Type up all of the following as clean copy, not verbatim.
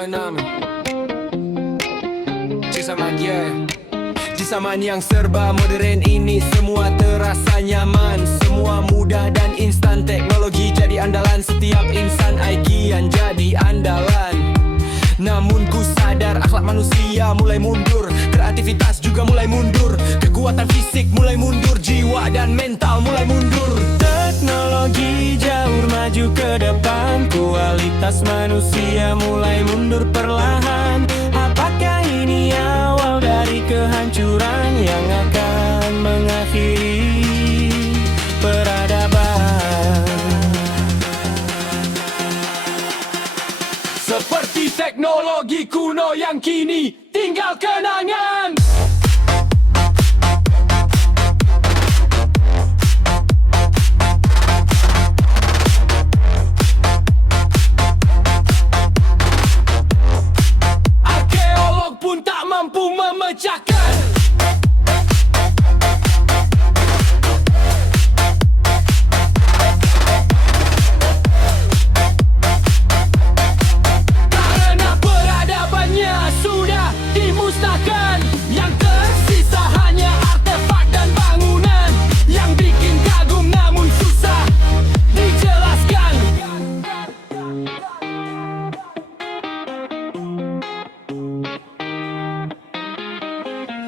keenam. Di zaman yang serba modern ini semua terasa nyaman, semua mudah dan instan. Teknologi jadi andalan, setiap insan kian jadi andalan. Namun ku sadar akhlak manusia mulai mundur, kreativitas juga mulai mundur, kekuatan fisik mulai mundur, jiwa dan mental mulai mundur. Teknologi jauh maju ke depan, kualitas manusia mulai mundur perlahan. Apakah ini awal dari kehancuran yang akan mengakhiri peradaban? Seperti teknologi kuno yang kini tinggal kenangan. Arkeolog pun tak mampu memecahkan. Karena peradabannya sudah dimusnahkan, yang tersisa hanya artefak dan bangunan yang bikin kagum namun susah dijelaskan.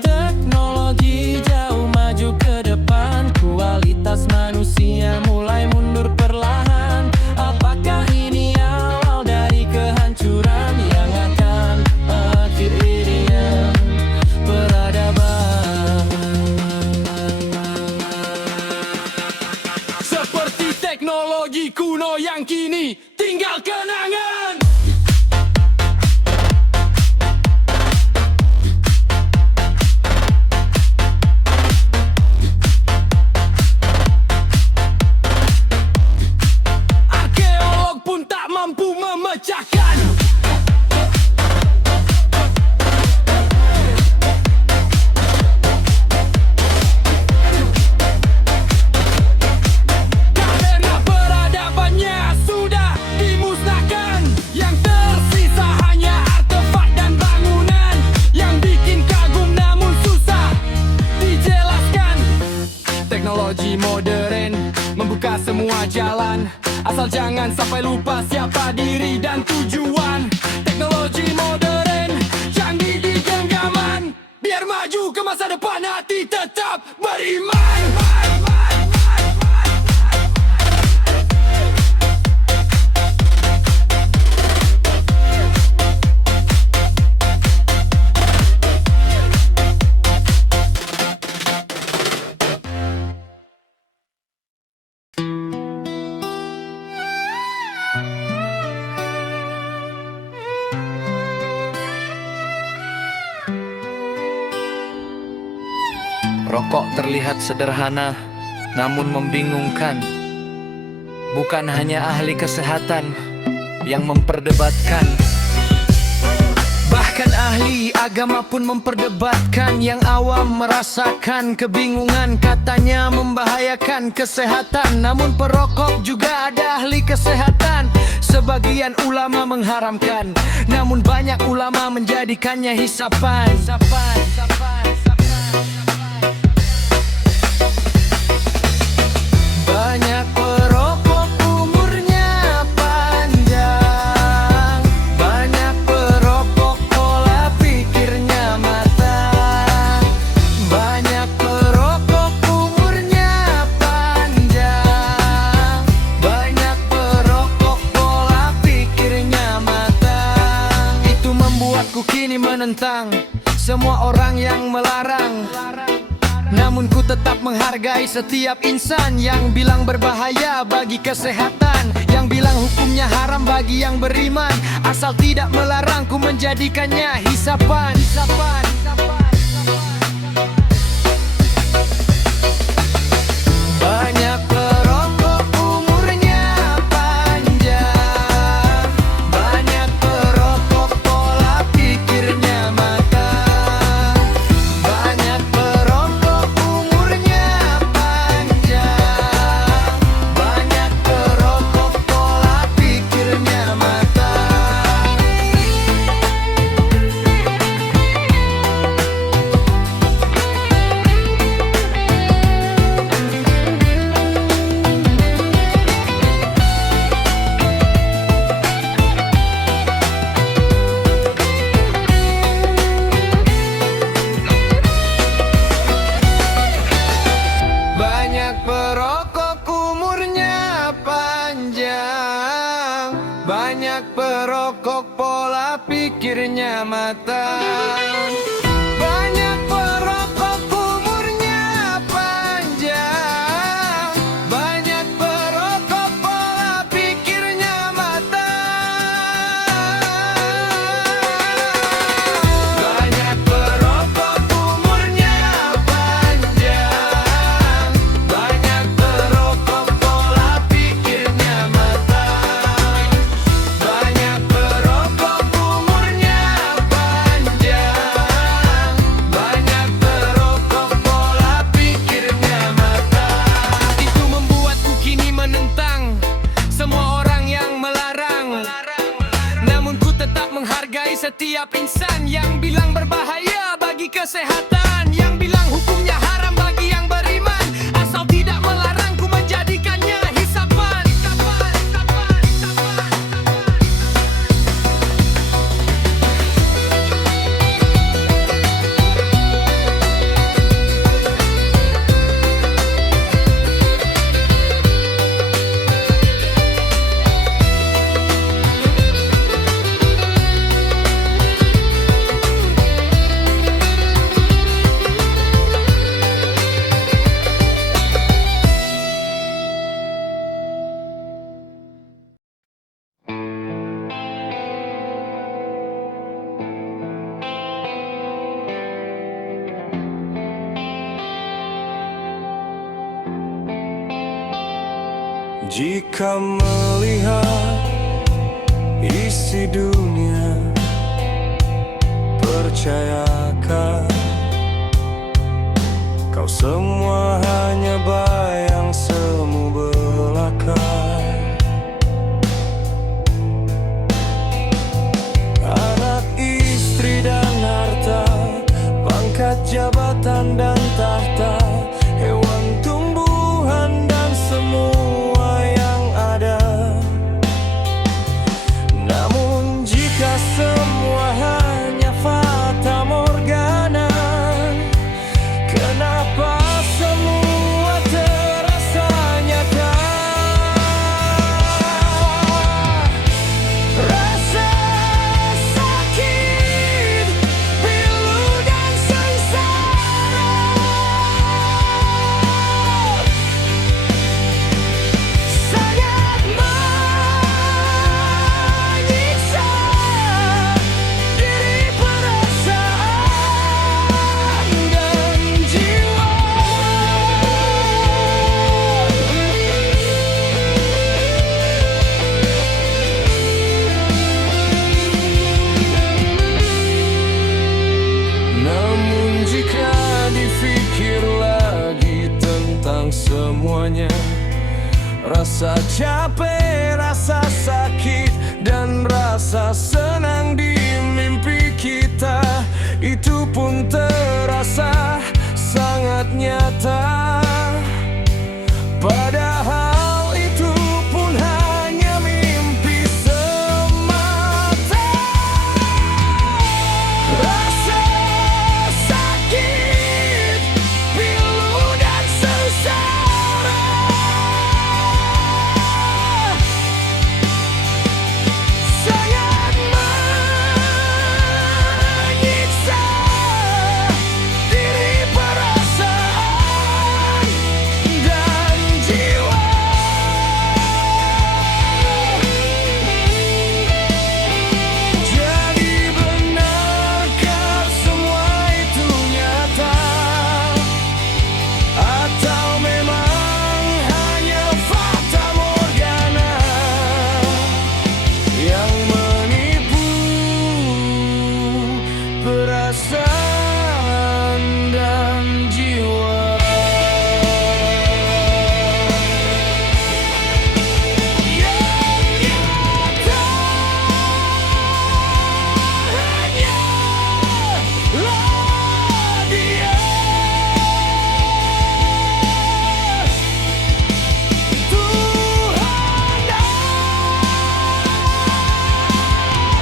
Teknologi jauh maju ke depan, kualitas manusia mulai mundur perlahan. Apakah ini awal dari kehancuran yang akan mengakhirinya peradaban? Seperti teknologi kuno yang kini tinggal kenangan. Arkeolog pun tak mampu memecahkan. Karena peradabannya sudah dimusnahkan, yang tersisa hanya artefak dan bangunan yang bikin kagum namun susah dijelaskan. Teknologi modern membuka semua jalan, asal jangan sampai lupa siapa diri dan tujuan. Teknologi modern canggih di genggaman, biar maju ke masa depan hati tetap beriman. Rokok terlihat sederhana, namun membingungkan. Bukan hanya ahli kesehatan yang memperdebatkan, bahkan ahli agama pun memperdebatkan. Yang awam merasakan kebingungan, katanya membahayakan kesehatan. Namun perokok juga ada ahli kesehatan. Sebagian ulama mengharamkan, namun banyak ulama menjadikannya hisapan. Banyak perokok umurnya panjang, banyak perokok pola pikirnya matang. Banyak perokok umurnya panjang, banyak perokok pola pikirnya matang. Itu membuatku kini menentang semua orang yang melarang. Namun ku tetap menghargai setiap insan yang bilang berbahaya bagi kesehatan, yang bilang hukumnya haram bagi yang beriman. Asal tidak melarang, ku menjadikannya hisapan. Banyak perokok umurnya panjang, banyak perokok pola pikirnya matang. Banyak perokok umurnya panjang, banyak perokok pola pikirnya matang. pikirnya matang. Banyak perokok umurnya panjang, banyak perokok pola pikirnya matang. Banyak perokok umurnya panjang, banyak perokok pola pikirnya matang. Banyak perokok umurnya panjang, banyak perokok pola pikirnya matang. Itu membuatku kini menentang semua orang yang melarang. Namun ku tetap menghargai setiap insan yang bilang berbahaya bagi kesehatan, yang bilang hukumnya haram bagi yang beriman. Asal tidak melarang, ku menjadikannya hisapan. Jika melihat isi dunia, percayakan kau semua hanya bayang semu belaka. Anak, istri dan harta, pangkat jabatan dan tahta, hewan, tumbuhan dan semua yang ada. Namun jika semua hanya fata morgana, kenapa semua terasa nyata? Rasa sakit, pilu dan sengsara, sangat menyiksa diri, perasaan dan jiwa. Namun jika dipikir lagi tentang semuanya, rasa capek, rasa sakit, dan rasa senang di mimpi kita, itu pun terasa sangat nyata. Padahal itu pun hanya mimpi semata. Rasa sakit, pilu dan sengsara, sangat menyiksa diri, perasaan dan jiwa. Jadi benarkah semua itu nyata, atau memang hanya fata morgana yang menipu perasaan dan jiwa? Yang nyata hanyalah dia, Tuhan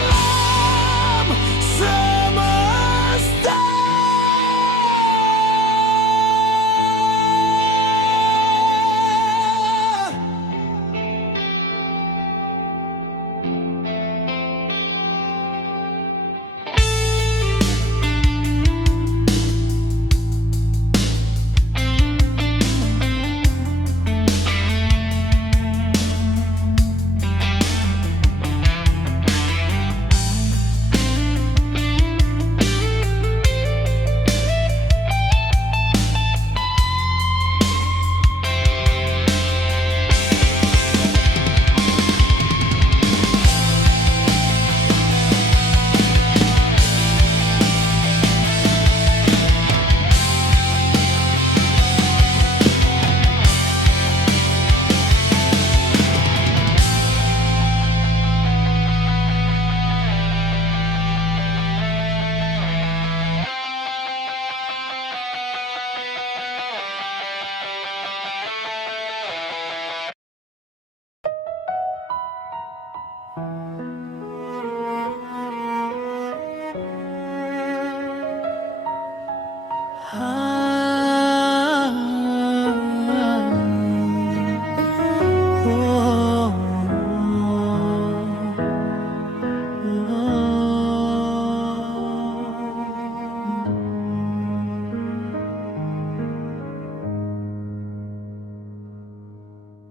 alam semesta.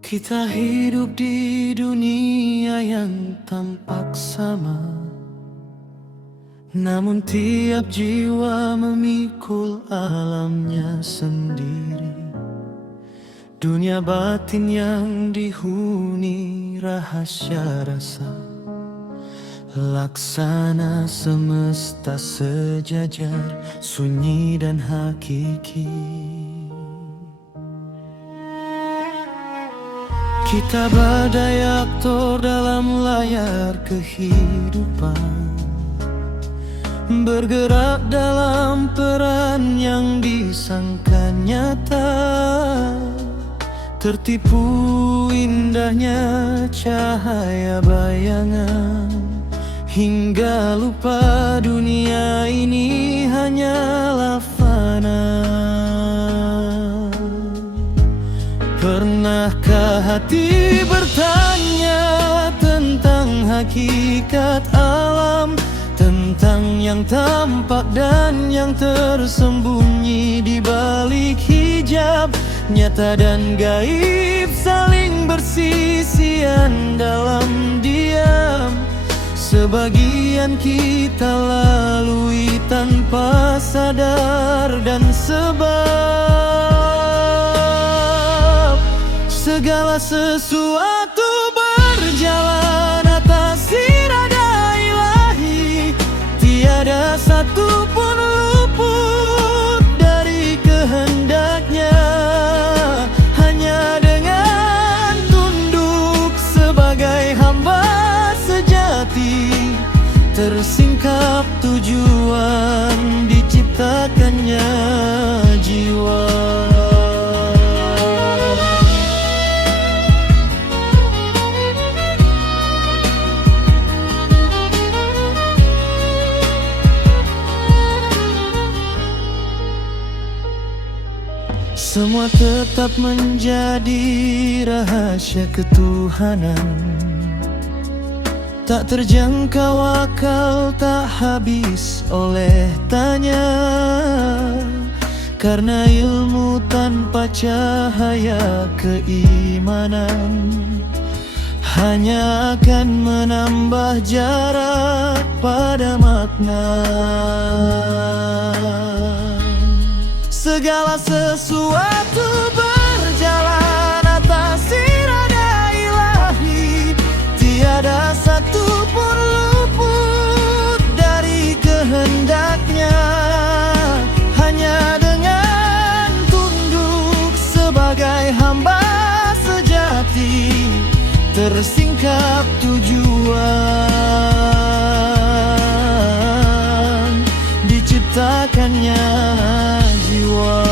Kita hidup di dunia yang tampak sama, namun tiap jiwa memikul alamnya sendiri. Dunia batin yang dihuni rahasia rasa, laksana semesta sejajar, sunyi dan hakiki. Kita badai aktor dalam layar kehidupan, bergerak dalam peran yang disangka nyata, tertipu indahnya cahaya bayangan, hingga lupa dunia ini hanyalah fana. Pernahkah hati bertanya tentang hakikat alam, tentang yang tampak dan yang tersembunyi di balik hijab? Nyata dan gaib saling bersisian dalam diam, sebagian kita lalui tanpa sadar dan sebab. Segala sesuatu berjalan atas irada ilahi, tiada satu pun luput dari kehendaknya. Hanya dengan tunduk sebagai hamba sejati, tersingkap tujuan diciptakannya jiwa. Semua tetap menjadi rahasia ketuhanan, tak terjangkau akal, tak habis oleh tanya. Karena ilmu tanpa cahaya keimanan hanya akan menambah jarak pada makna. Segala sesuatu berjalan atas irada ilahi, tiada satu pun luput dari kehendaknya. Hanya dengan tunduk sebagai hamba sejati, tersingkap tujuan diciptakannya jiwa.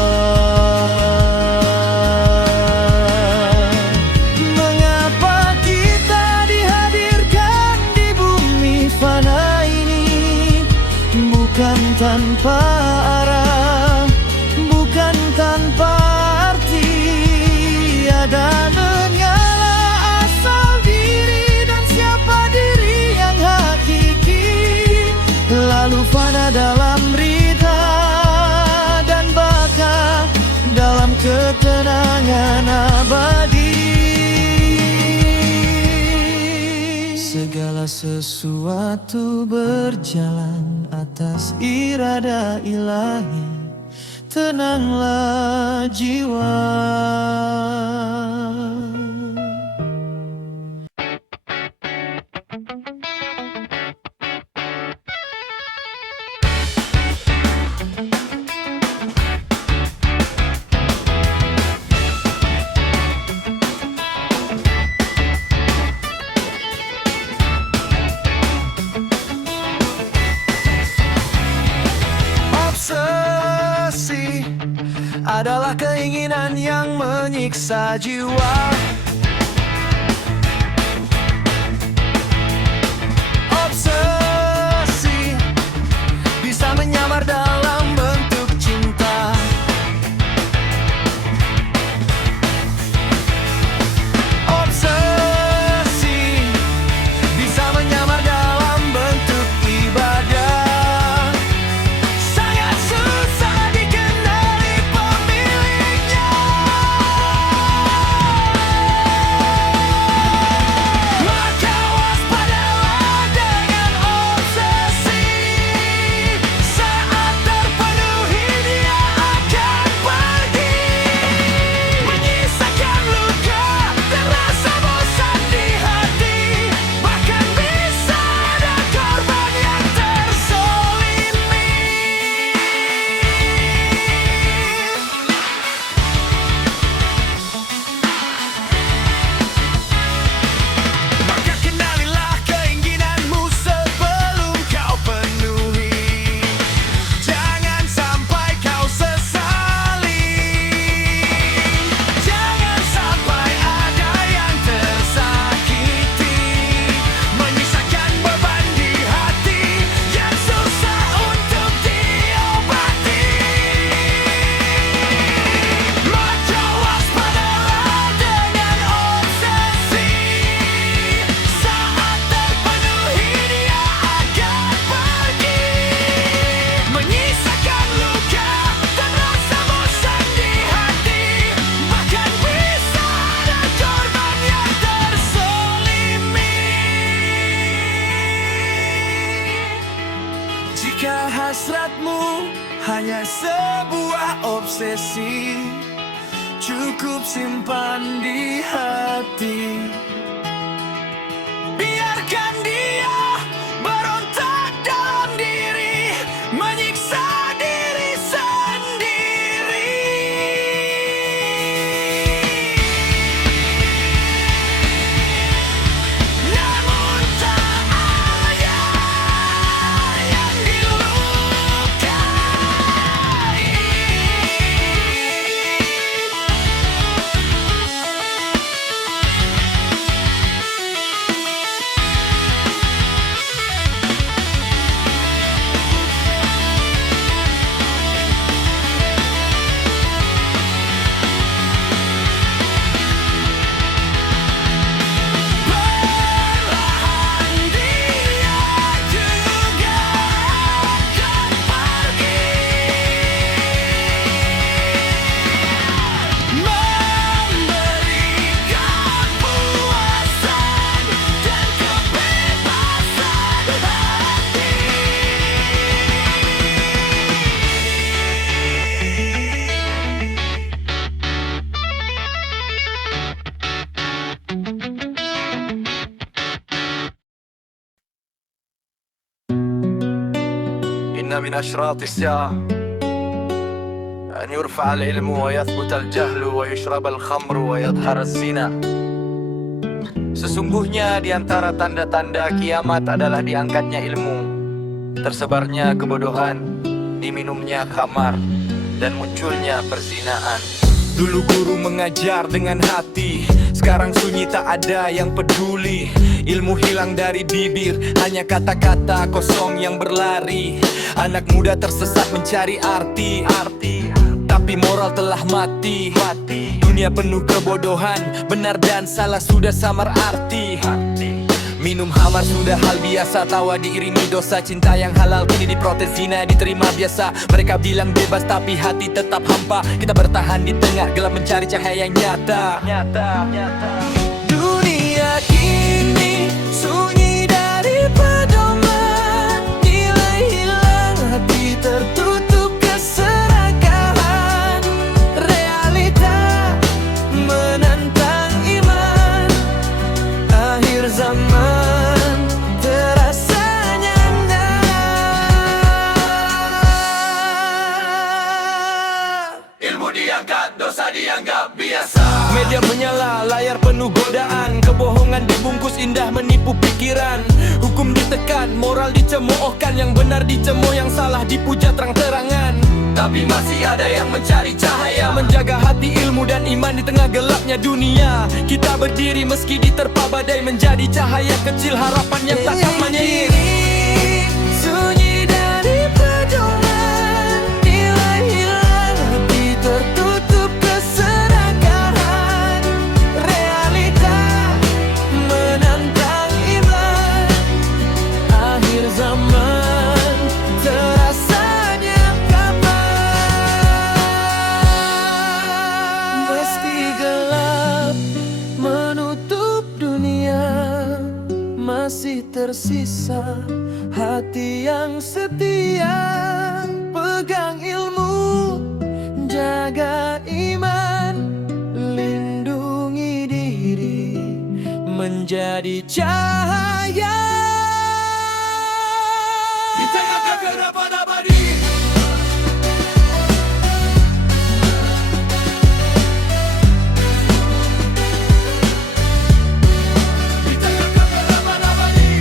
Mengapa kita dihadirkan di bumi fana ini? Bukan tanpa arah, bukan tanpa arti. Ada menyala asal diri dan siapa diri yang hakiki, lalu fana dalam rida dan baka dalam ketenangan abadi. Segala sesuatu berjalan atas irada ilahi, tenanglah jiwa. Obsesi adalah keinginan yang menyiksa jiwa. Obsesi bisa menyamar dalam bentuk cinta. Obsesi bisa menyamar dalam bentuk ibadah. Sangat susah dikenali pemiliknya. Jika hasratmu hanya sebuah obsesi, cukup simpan di hati. Biarkan dia berontak dalam diri, menyiksa diri sendiri. Namun tak ada yang dilukai. Perlahan dia juga akan pergi, memberikan puasan dan kebebasan hati. إن من أشراط الساعة أن يرفع العلم ويثبت الجهل ويشرب الخمر ويظهر الزنا. Sesungguhnya di antara tanda-tanda kiamat adalah diangkatnya ilmu, tersebarnya kebodohan, diminumnya khamar, dan munculnya perzinaan. Dulu guru mengajar dengan hati, sekarang sunyi tak ada yang peduli. Ilmu hilang dari bibir, hanya kata-kata kosong yang berlari. Anak muda tersesat mencari arti, tapi moral telah mati. Dunia penuh kebodohan, benar dan salah sudah samar arti. Minum hamar sudah hal biasa, tawa diiringi dosa. Cinta yang halal kini diprotes, zina diterima biasa. Mereka bilang bebas tapi hati tetap hampa. Kita bertahan di tengah gelap mencari cahaya yang nyata. Dunia kini sunyi dari pedoman, nilai hilang, hati tertutup keserakahan. Realita menantang iman, akhir zaman terasa nyata. Ilmu diangkat, dosa dianggap biasa. Media menyala, layar penuh godaan. Kebohongan dibungkus indah menipu pikiran. Hukum ditekan, moral dicemoohkan. Yang benar dicemooh, yang salah dipuja terang-terangan. Tapi masih ada yang mencari cahaya, Menjaga hati, ilmu dan iman di tengah gelapnya dunia. Kita berdiri meski diterpa badai, menjadi cahaya kecil harapan yang takkan mandiri. Sunyi dari pedoman, nilai hilang, hati tertutup keserakahan. Realita menantang iman, akhir zaman terasanya kapan. Meski gelap menutup dunia, masih tersisa hati yang setia. Pegang ilmu, jaga iman, lindungi diri, menjadi cahaya di tengah kegelapan abadi. Di tengah kegelapan abadi.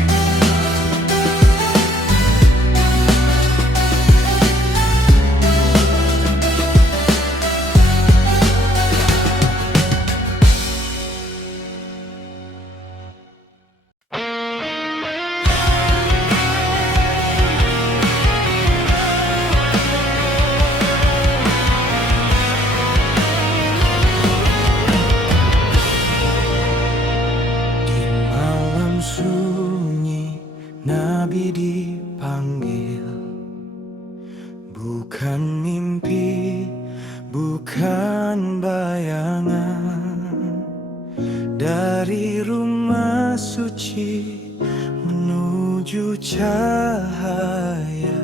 Di malam sunyi, Nabi dipanggil. Bukan mimpi, bukan bayangan. Dari rumah suci menuju cahaya,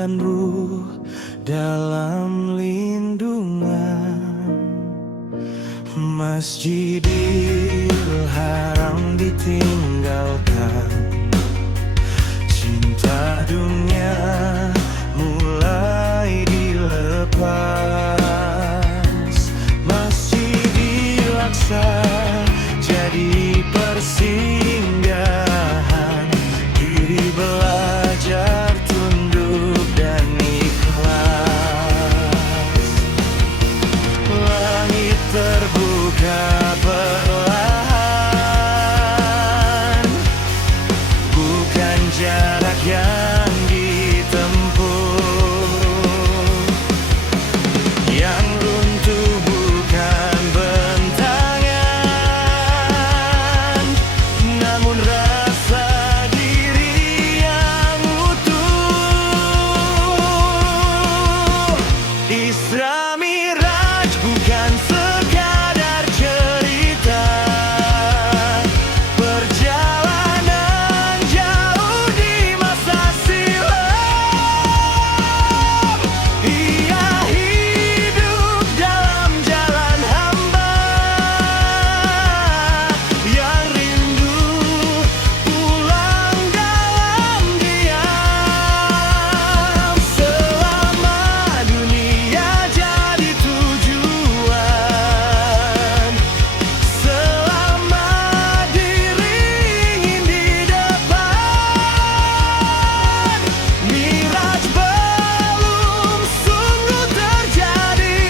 dan ruh dalam lindungan. Masjidil Haram ditinggalkan, cinta dunia mulai dilepas. Masjidil Aqsa jadi persinggahan, diri belajar tunduk dan ikhlas. Langit terbuka perlahan, bukan jarak yang ditempuh. Yang runtuh bukan bentangan, namun rasa diri yang utuh. Isra Miraj bukan sekadar cerita, perjalanan jauh di masa silam. Ia hidup dalam jalan hamba yang rindu pulang dalam diam. Selama dunia jadi tujuan, selama diri ingin di depan, Miraj belum sungguh terjadi.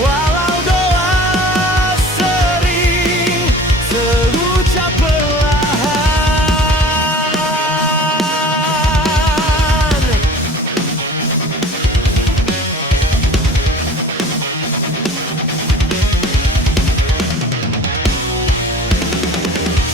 Walau doa sering terucap perlahan.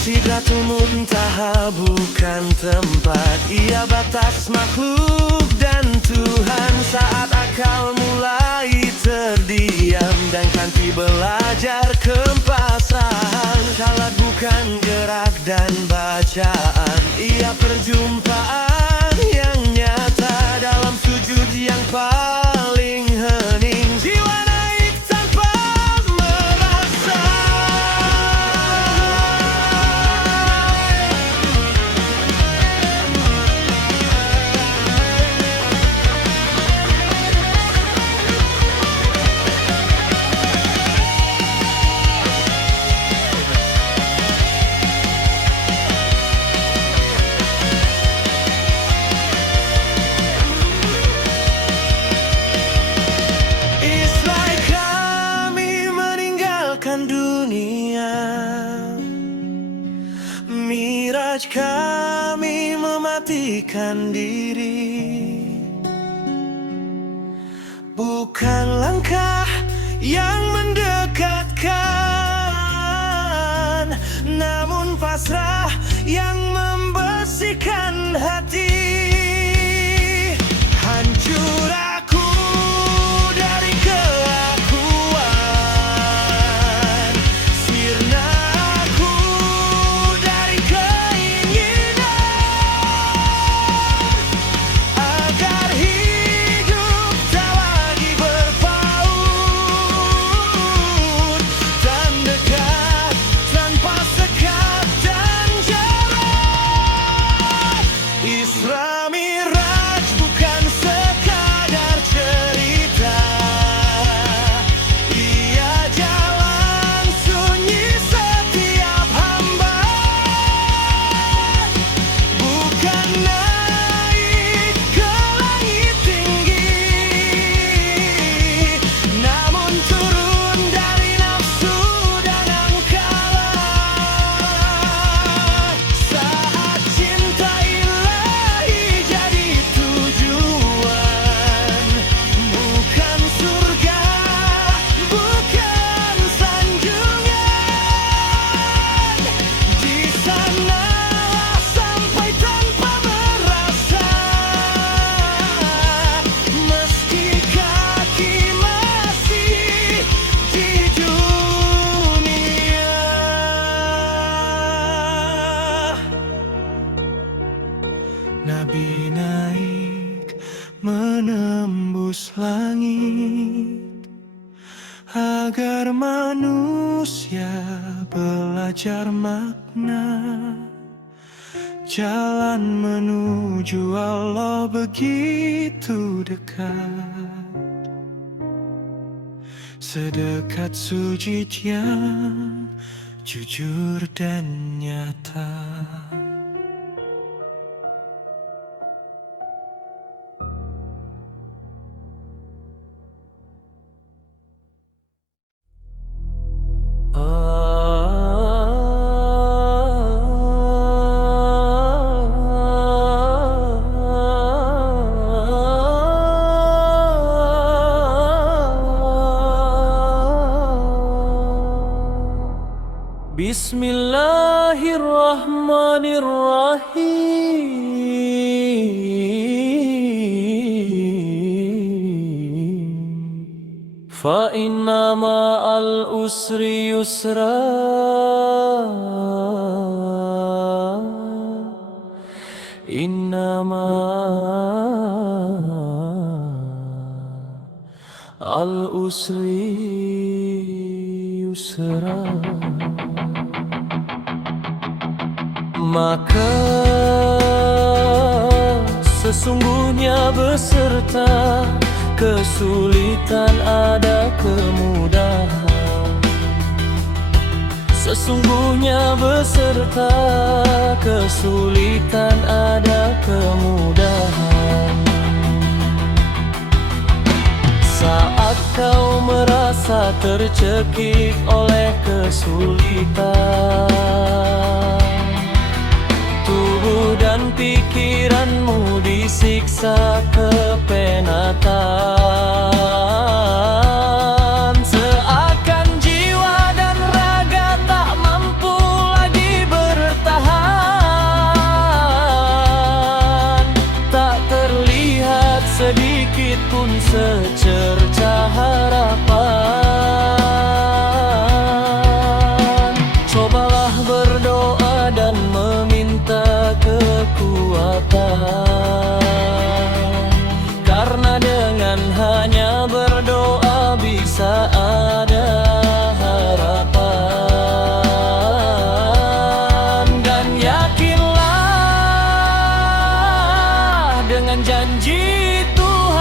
Sidratul Muntaha bukan tempat, ia batas makhluk dan Tuhan. Saat akal mulai terdiam dan kanti belajar kempasahan, salat bukan gerak dan bacaan, ia perjumpaan yang nyata dalam sujud yang paling hening. Jiwa naik tanpa merasa. Israel kami meninggalkan dunia, Miraj kami mematikan diri. Bukan langkah yang mendekatkan, namun pasrah yang membersihkan hati. Hancur aku dari kelakuan, sirna aku dari keinginan, agar hidup tak lagi berpaut dan dekat tanpa sekat dan jarak. Isra Miraj bukan sekadar cerita, ia jalan sunyi setiap hamba. Bukan naik ke langit tinggi, namun turun dari nafsu dan angkara. Saat cinta ilahi jadi tujuan, bukan surga, bukan sanjungan. Di sana sampai tanpa Nabi naik menembus langit agar manusia belajar makna. Jalan menuju Allah begitu dekat, sedekat sujud yang jujur dan nyata. Bismillahirrahmanirrahim. Fa inna ma'al usri yusra, inna ma'al usri yusra. Maka sesungguhnya beserta kesulitan ada kemudahan. Sesungguhnya beserta kesulitan ada kemudahan. Saat kau merasa tercekik oleh kesulitan, tubuh dan pikiranmu disiksa kepenatan, seakan jiwa dan raga tak mampu lagi bertahan. Tak terlihat sedikit pun secercah harapan. Cobalah berdoa dan meminta kekuatan, karena dengan hanya berdoa bisa ada harapan. Dan yakinlah dengan janji Tuhan,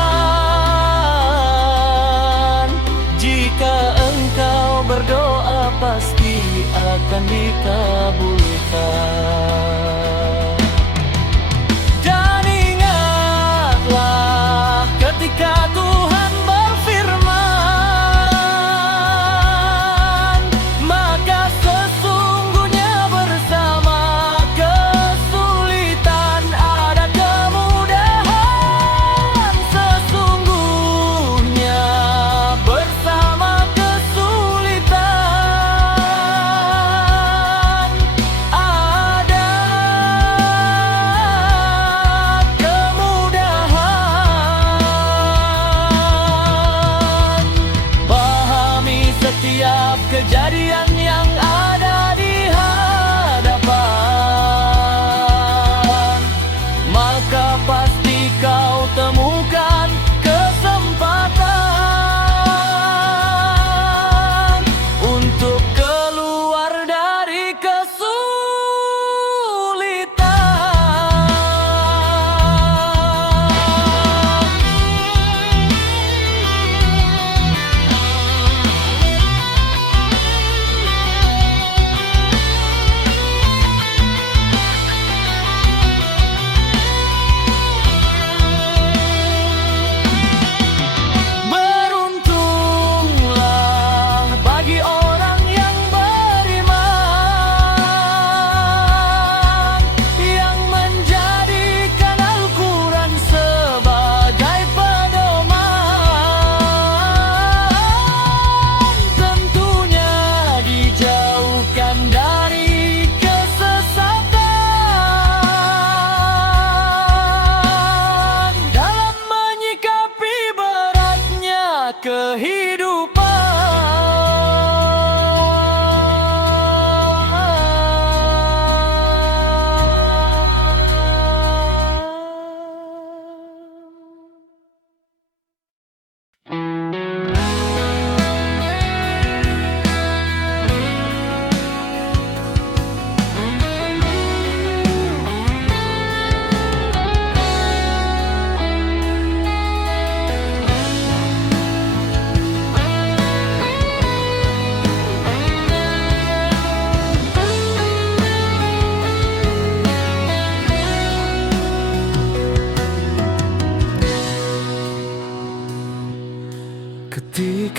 jika engkau berdoa pasti akan dikabulkan. Dan ingatlah ketika Tuhan berfirman, maka sesungguhnya bersama kesulitan ada kemudahan. Sesungguhnya bersama kesulitan ada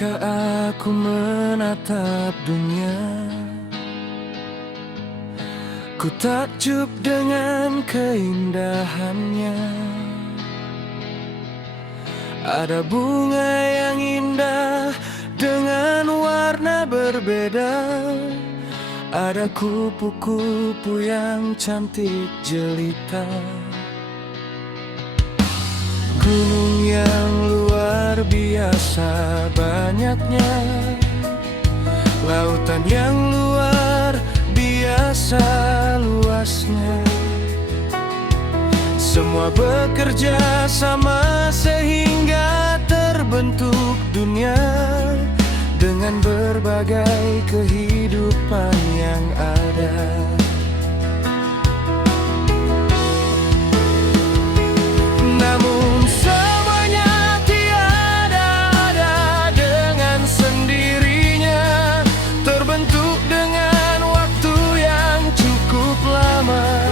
Ketika aku menatap dunia, ku takjub dengan keindahannya. Ada bunga yang indah dengan warna berbeda, ada kupu-kupu yang cantik jelita, gunung yang luar biasa banyaknya, lautan yang luar biasa luasnya. Semua bekerja sama sehingga terbentuk dunia dengan berbagai kehidupan yang ada. Namun semuanya tiada ada dengan sendirinya, terbentuk dengan waktu yang cukup lama,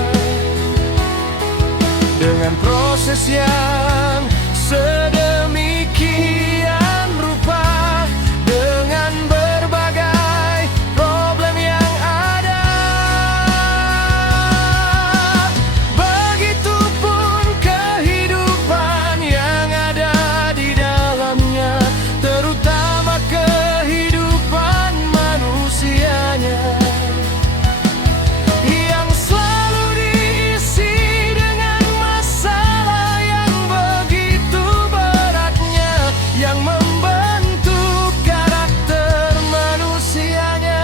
dengan proses yang sedemikian rupa, dengan berbagai problem yang ada. Begitupun kehidupan yang ada di dalamnya, terutama kehidupan manusianya, yang selalu diisi dengan masalah yang begitu beratnya, yang membentuk karakter manusianya.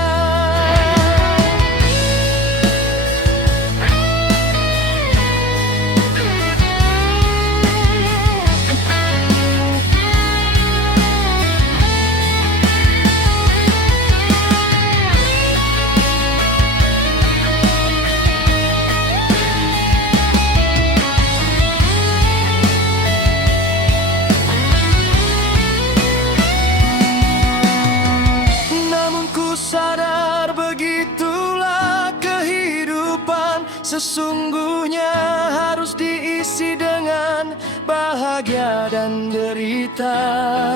Namun ku sadar begitulah kehidupan, sesungguhnya harus diisi dengan bahagia dan derita,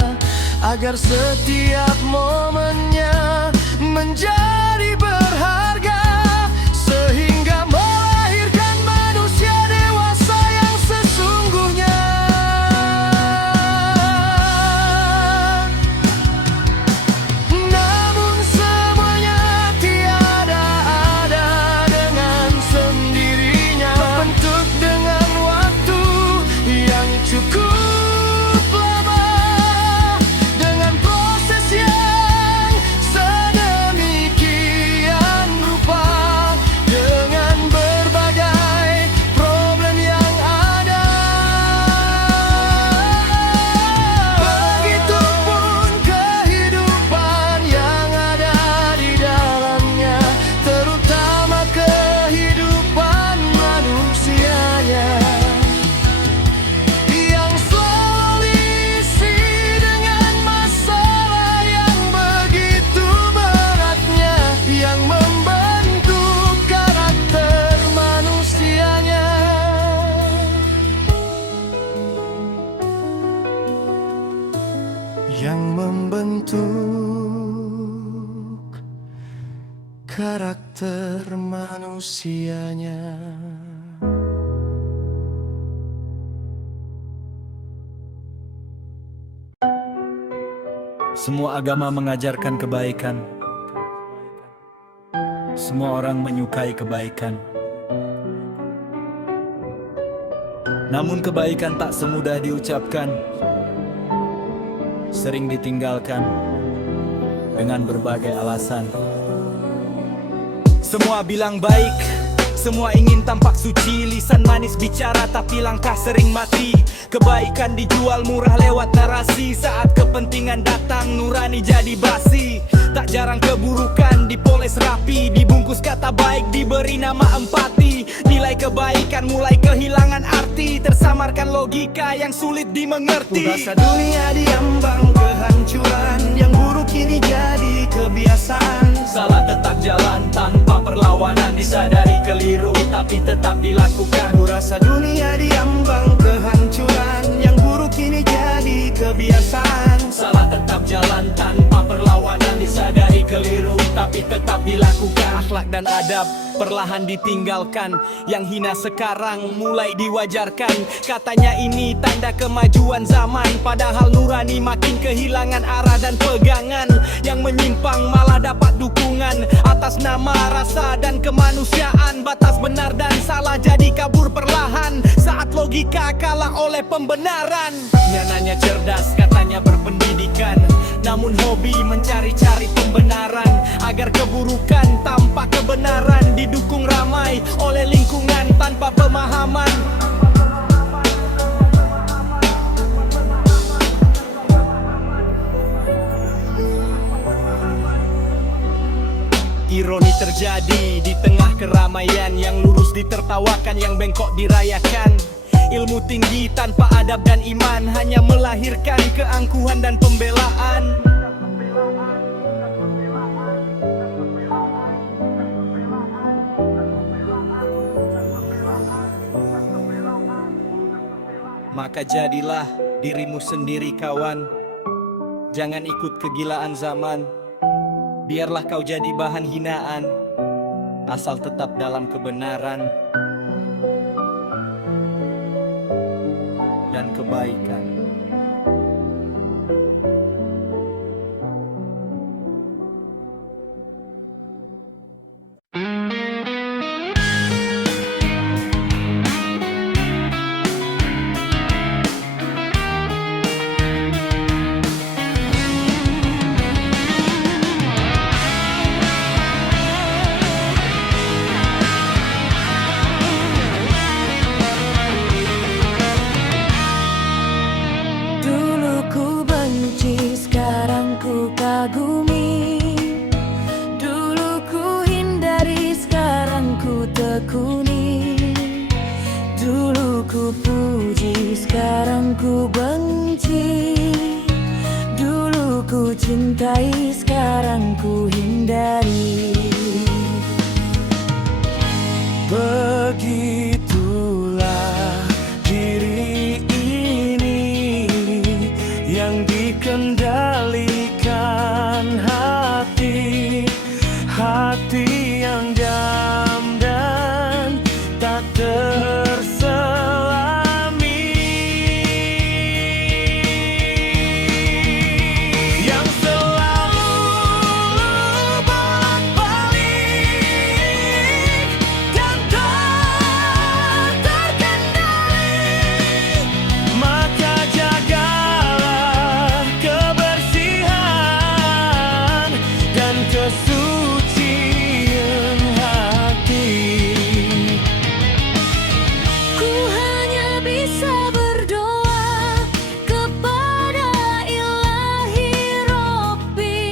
agar setiap momennya menjadi berharga, sehingga melahirkan manusia dewasa yang sesungguhnya. Namun semuanya tiada ada dengan sendirinya, terbentuk dengan waktu yang cukup lama, dengan proses yang sedemikian rupa, dengan berbagai problem yang ada. Begitupun kehidupan yang ada di dalamnya, terutama kehidupan manusianya, yang selalu diisi dengan masalah yang begitu beratnya, yang membentuk karakter manusianya. Yang membentuk karakter manusianya. Semua agama mengajarkan kebaikan. Semua orang menyukai kebaikan. Namun kebaikan tak semudah diucapkan, sering ditinggalkan dengan berbagai alasan. Semua bilang baik, semua ingin tampak suci, lisan manis bicara tapi langkah sering mati. Kebaikan dijual murah lewat narasi, saat kepentingan datang nurani jadi basi. Tak jarang keburukan dipoles rapi, dibungkus kata baik diberi nama empati. Nilai kebaikan mulai kehilangan arti, tersamarkan logika yang sulit dimengerti. Rasa dunia diambang kehancuran, yang buruk kini jadi kebiasaan. Salah tetap jalan tanpa perlawanan, disadari keliru tapi tetap dilakukan. Ku rasa dunia diambang kehancuran, yang buruk kini jadi kebiasaan. Salah tetap jalan tanpa keliru tapi tetap dilakukan. Akhlak dan adab perlahan ditinggalkan, yang hina sekarang mulai diwajarkan. Katanya ini tanda kemajuan zaman, padahal nurani makin kehilangan arah dan pegangan. Yang menyimpang malah dapat dukungan atas nama rasa dan kemanusiaan. Batas benar dan salah jadi kabur perlahan saat logika kalah oleh pembenaran. Nyananya cerdas, katanya berpendidikan, namun hobi mencari-cari pembenaran, agar keburukan tanpa kebenaran didukung ramai oleh lingkungan tanpa pemahaman. Ironi terjadi di tengah keramaian, yang lurus ditertawakan, yang bengkok dirayakan. Ilmu tinggi tanpa adab dan iman hanya melahirkan keangkuhan dan pembelaan. Maka jadilah dirimu sendiri kawan, jangan ikut kegilaan zaman. Biarlah kau jadi bahan hinaan, asal tetap dalam kebenaran dan kebaikan. Dulu ku puji, sekarang ku benci. Dulu ku cintai, sekarang ku hindari. Begitulah diri ini yang dikendalikan hati. Hati yang diam dan tak terselami, yang selalu bolak-balik dan tak terkendali. Maka jagalah kebersihan dan kesucian hati. Ku hanya bisa berdoa kepada Ilahi Robbi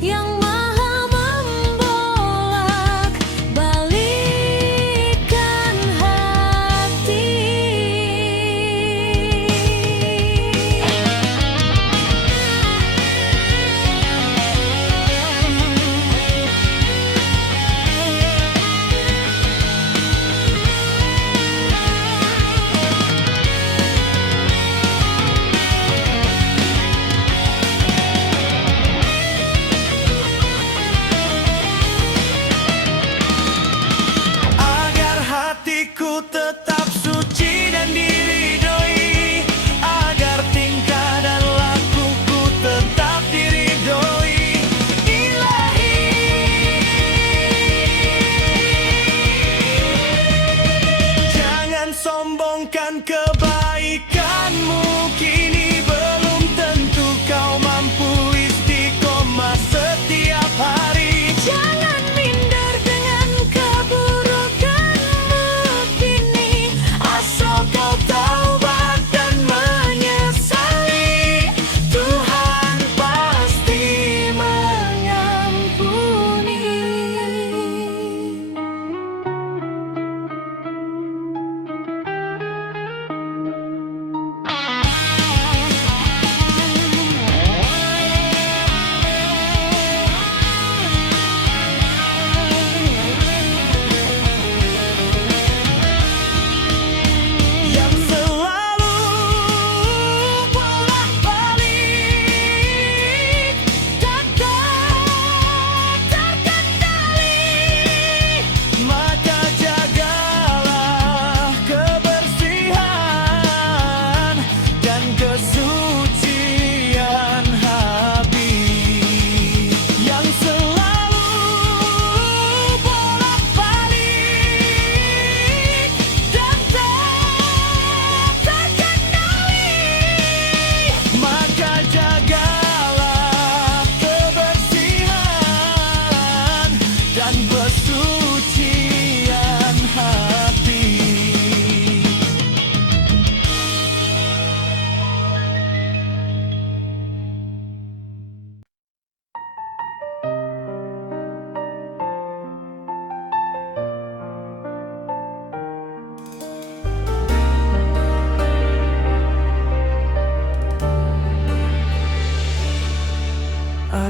yang maha membolak balikan hati. Agar hatiku tetap suci dan diridhoi, agar tingkah dan lakuku tetap diridhoi Ilahi. Jangan sombongkan kebaikanmu, kini belum tentu kau mampu istiqomah setiap hari. Jangan minder dengan keburukanmu kini, asal kau taubat dan menyesali, Tuhan pasti mengampuni.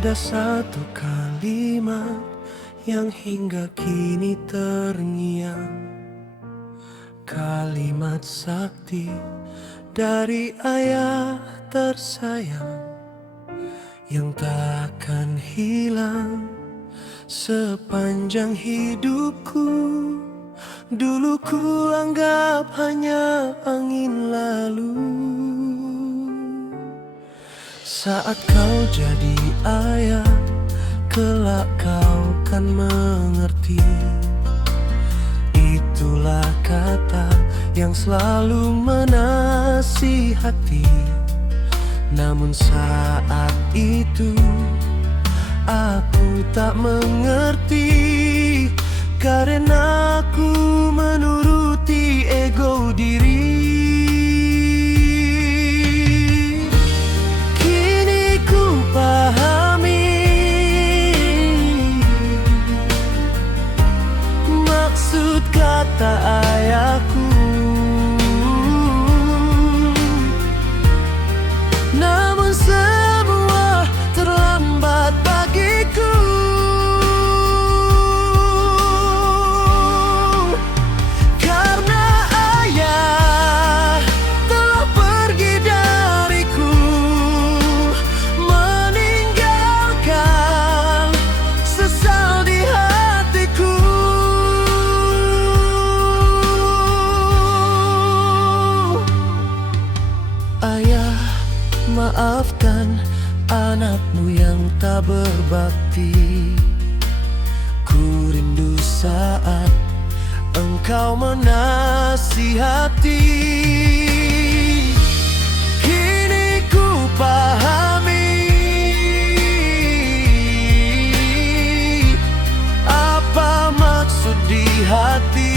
Ada satu kalimat yang hingga kini terngiang, kalimat sakti dari ayah tersayang yang takkan hilang sepanjang hidupku. Dulu ku anggap hanya angin lalu. Saat kau jadi ayah, kelak kau kan mengerti. Itulah kata yang selalu menasihati. Namun saat itu aku tak mengerti, karena aku menuruti ego diri. Kini ku pahami maksud kata ayahku. Namun semua terlambat bagiku. Karena ayah telah pergi dariku, meninggalkan sesal di hatiku. Ayah, maafkan anakmu yang tak berbakti. Ku rindu saat engkau menasihati. Kini ku pahami apa maksud di hati.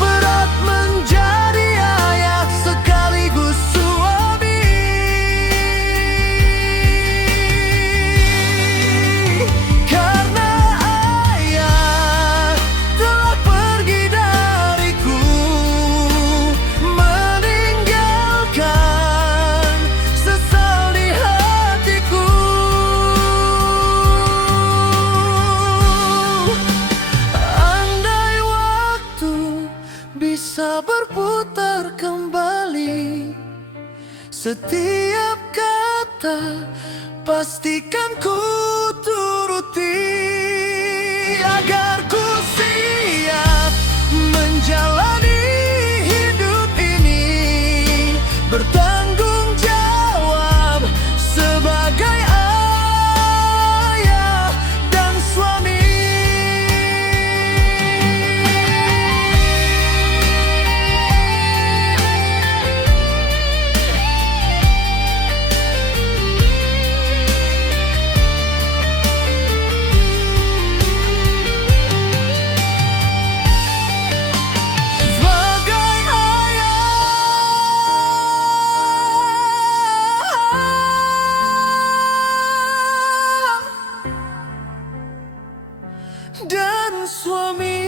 Berat menjadi ayah sekaligus suami. Karena ayah telah pergi dariku, meninggalkan sesal di hatiku. Andai waktu bisa berputar kembali, setiap kata pastikan ku turuti, agar ku siap menjalani hidup ini, bertanggung jawab sebagai ayah dan suami. Sebagai ayah dan suami.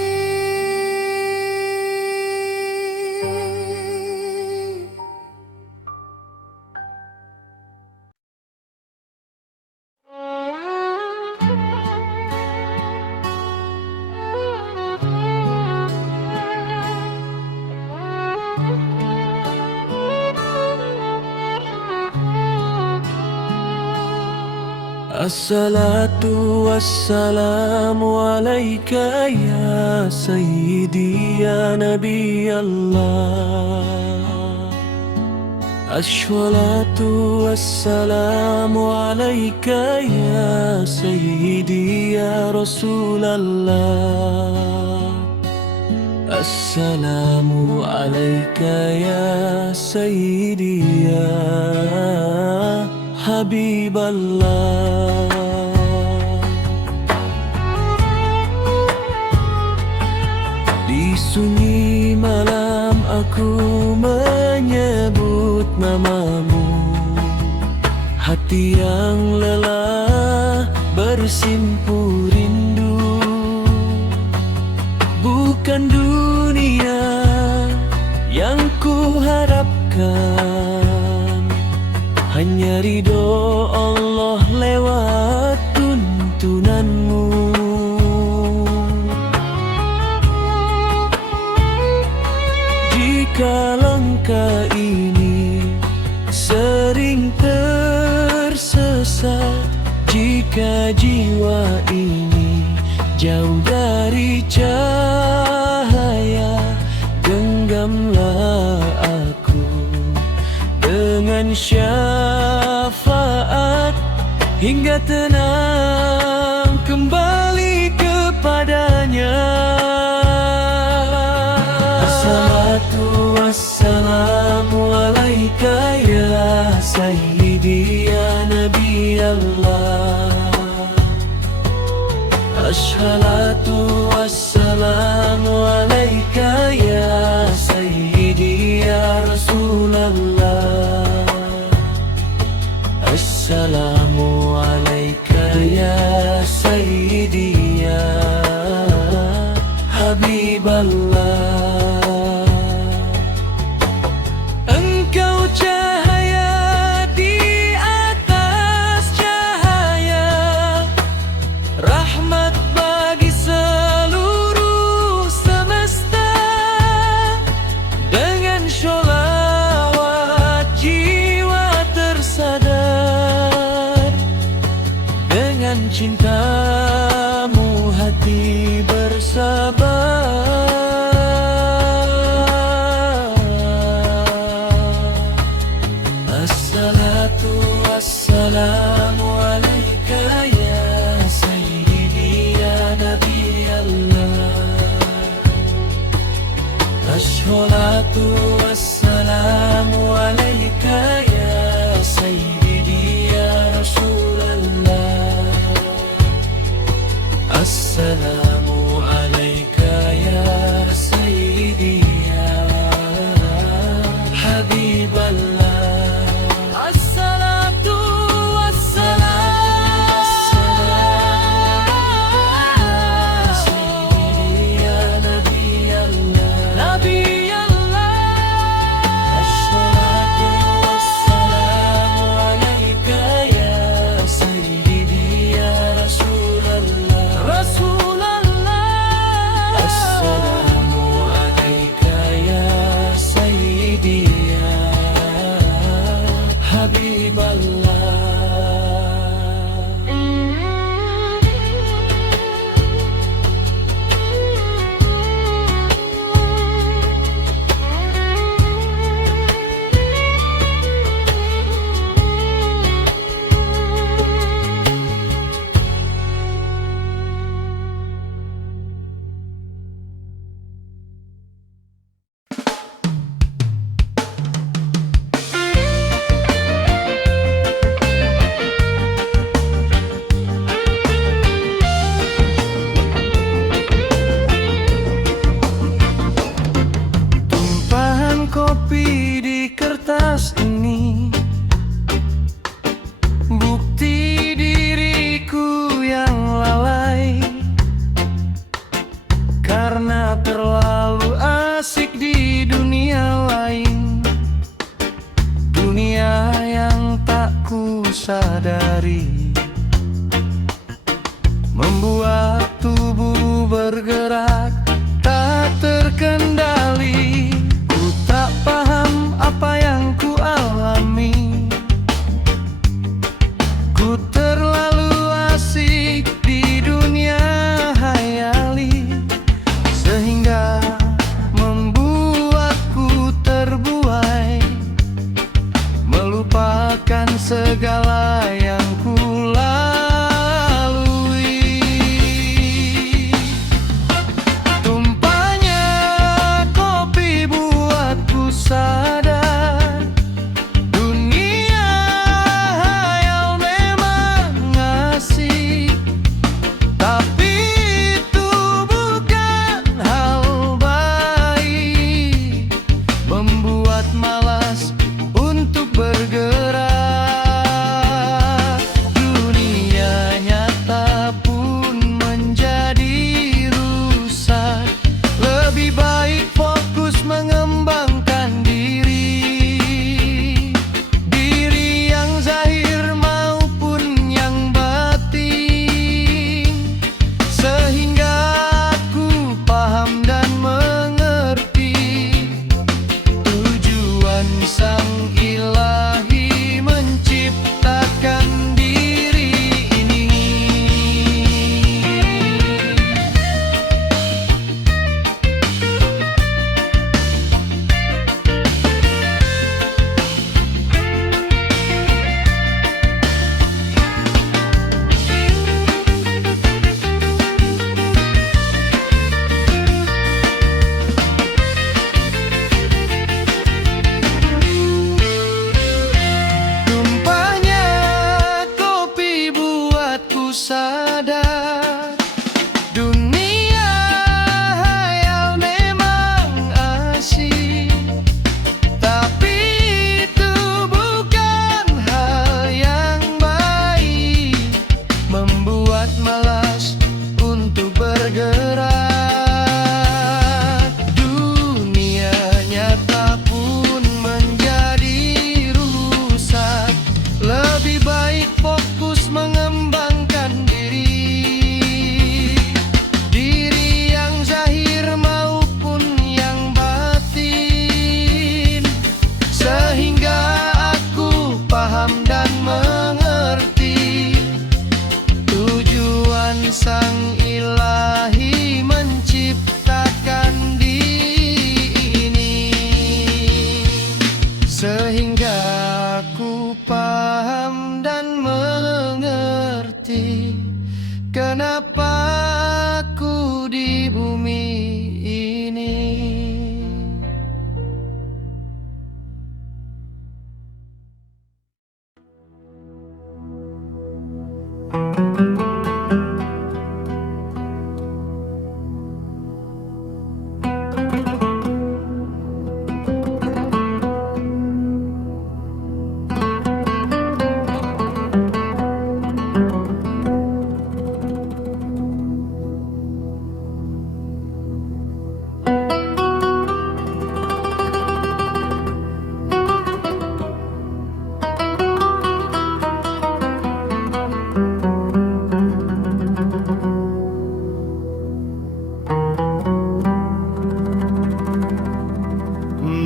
Assalatu wassalamu alaika ya sayyidi ya nabi Allah. Assalatu wassalamu alaika ya sayyidi ya Rasulallah. Assalamu alaika ya sayyidi ya Habiballah. Di sunyi malam aku menyebut namamu, hati yang lelah bersimpu rindu. Bukan dunia yang ku harapkan, hanya ridho Allah lewat tuntunanmu. Jika langkah ini sering tersesat, jika jiwa ini jauh dari cahaya, genggamlah aku dengan syafaat hingga tenang kembali kepadanya. Assalatu wassalamu alaika ya sayyidi ya nabi Allah. Assalatu wassalamu alaika ya sayyidi ya Rasulullah. Assalamu alaika ya sayyidi ya Habiballah. Engkau cahaya di atas cahaya, rahmat bagi seluruh semesta. Dengan sholawat jiwa tersadar, dengan cintamu hati bersabar. Assalatu wassalamu alaika ya sayyidi ya nabi Allah. Assalatu wassalamu alaika ya sayyidi ya Rasulullah. Assalamu alaika ya sayyidi ya Habiballah. Assalatu wassalamu sayyidi ya nabi Allah. Nabi Allah. Assalatu wassalamu alaika ya sayyidi ya Rasulullah. Rasulullah. Assalamu alaika ya sayyidi ya Habiballah. Tumpahan kopi di kertas ini, bukti diriku yang lalai karena terlalu asik di dunia lain, dunia yang tak ku sadari, membuat tubuh bergerak tak terkendali. Ku tak paham apa yang ku alami, ku terlalu asik di dunia hayali, sehingga membuatku terbuai, melupakan segala yang ku lalui.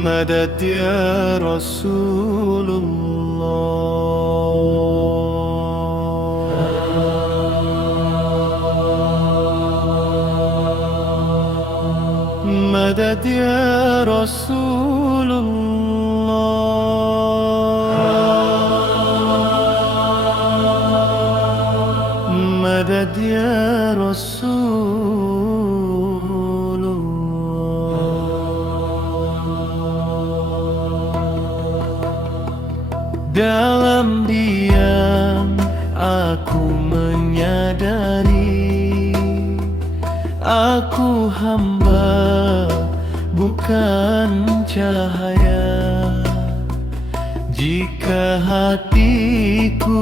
مدد يا رسول الله مدد يا رسول الله مدد يا رسول الله dalam diam aku menyadari aku hamba bukan cahaya. Jika hatiku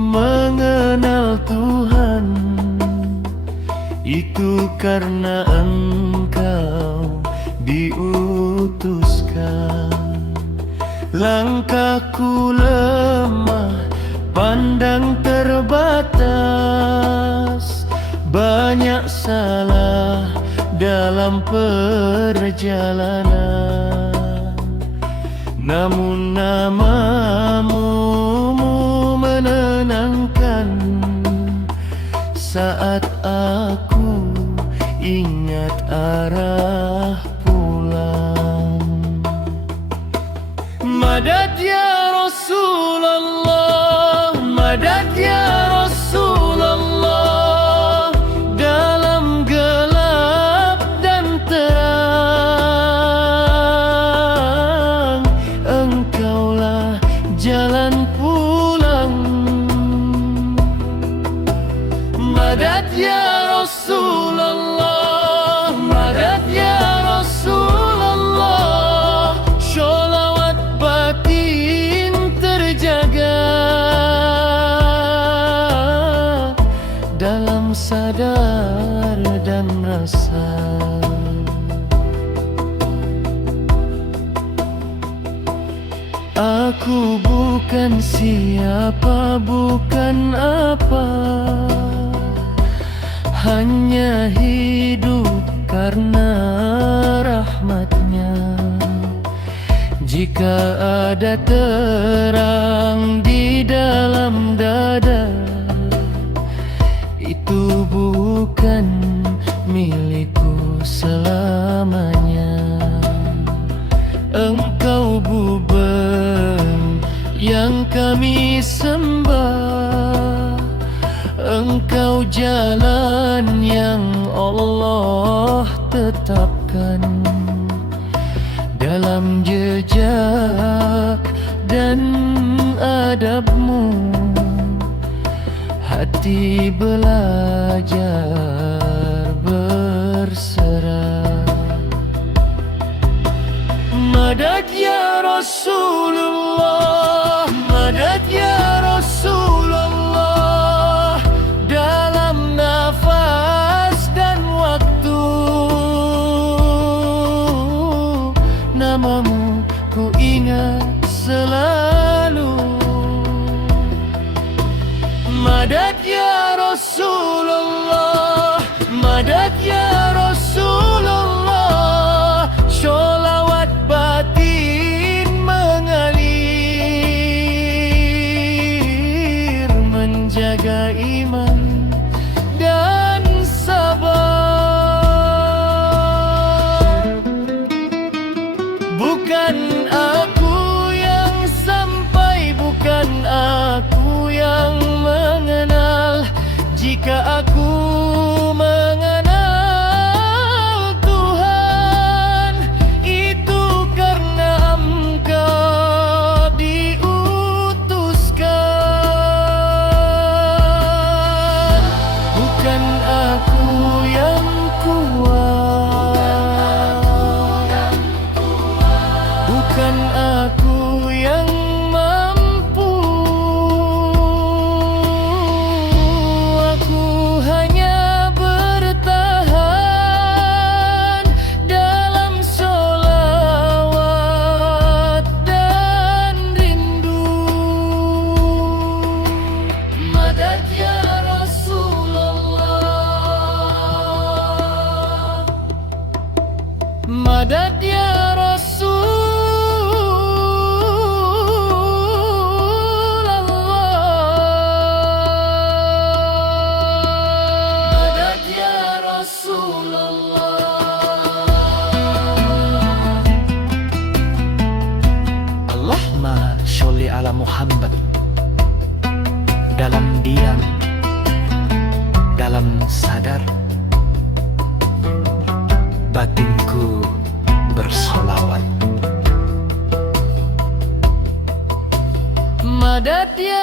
mengenal Tuhan, itu karena Engkau diutuskan. Langkahku lemah, pandang terbatas, banyak salah dalam perjalanan. Namun namamu menenangkan saat aku ingat arah pulang. Madad ya Rasulullah, madad ya Rasulullah, dalam gelap dan terang, Engkaulah jalan pulang. Madad ya Rasulullah, madad ya Rasulullah, sholawat batin terjaga dalam sadar dan rasa. Aku bukan siapa, bukan apa, hanya hidup karena rahmatnya. Jika ada terang di dalam dada, itu bukan milikku selamanya. Engkau buben yang kami sembah, Engkau jalan yang Allah tetapkan. Dalam jejak dan adabmu, hati belajar berserah. Madad ya Rasulullah, madad ya Rasulullah, dalam nafas dan waktu, namamu ku ingat selalu. Madad ya Rasulullah, madad ya Rasulullah, sholawat batin mengalir, menjaga iman dan sabar. Bukan aku yang sampai, bukan aku yang mengenal. Jika aku mengenal Tuhan, itu karena Engkau diutuskan. Bukan aku yang kuat, bukan aku yang mampu, aku hanya bertahan dalam sholawat dan rindu. Madad ya Rasulullah, madad ya Rasul dalam sadar, batinku bersolawat. Madad ya